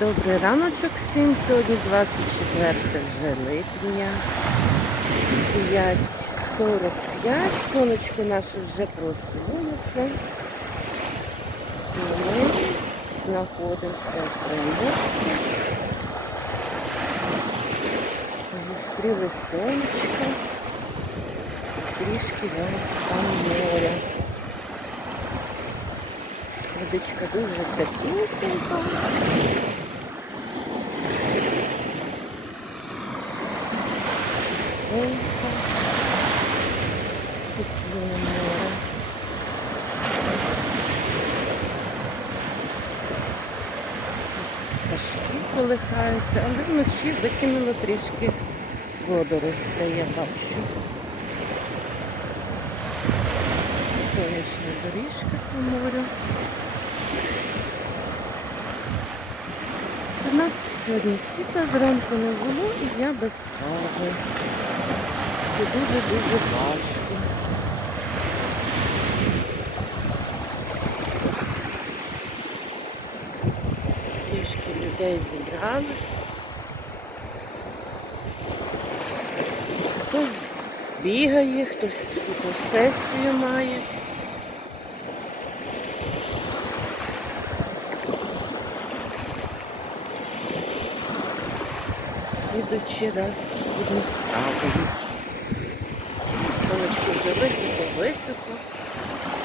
Добрий раночок всім. Сьогодні 24 вже липня. 5.45. Сонечко наше вже просунулося. І ми знаходимося в Приморську. Зустріли сонечко. Трішки вон там моря. Водичка дуже теплесенька. Тихо. Спокійне море. Пташки колихаються, але вночі викинуло трішки водоростей, я бачу. Сонячна доріжка по морю. У нас сьогодні світла зранку не було і я без кави. Це дуже-дуже важко. Трішки людей зібралось. Хтось бігає, хтось фотосесію має. Слідуючий раз будемо ставити високо, високо.